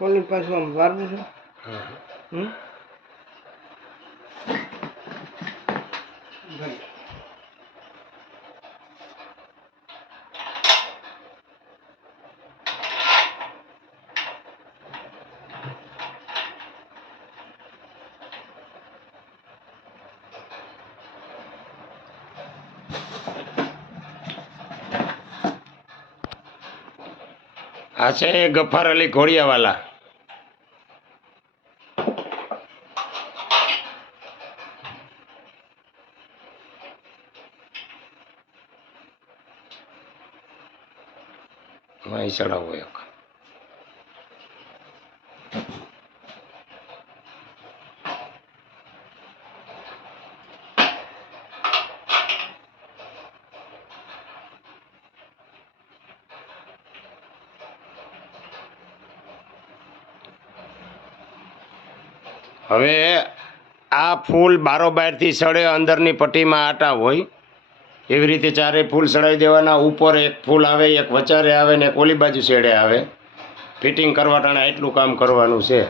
ખોલી પાછું આમ વારવું છે. આ છે ગફાર અલી ઘોડિયાવાલા. અહીં ચડાવો એક. હવે આ ફૂલ બારોબારથી સડે, અંદરની પટ્ટીમાં આટા હોય એવી રીતે ચારે ફૂલ સડાવી દેવાના. ઉપર એક ફૂલ આવે, એક વચારે આવે ને એક ઓલી બાજુ શેડે આવે. ફિટિંગ કરવા ટાણે એટલું કામ કરવાનું છે.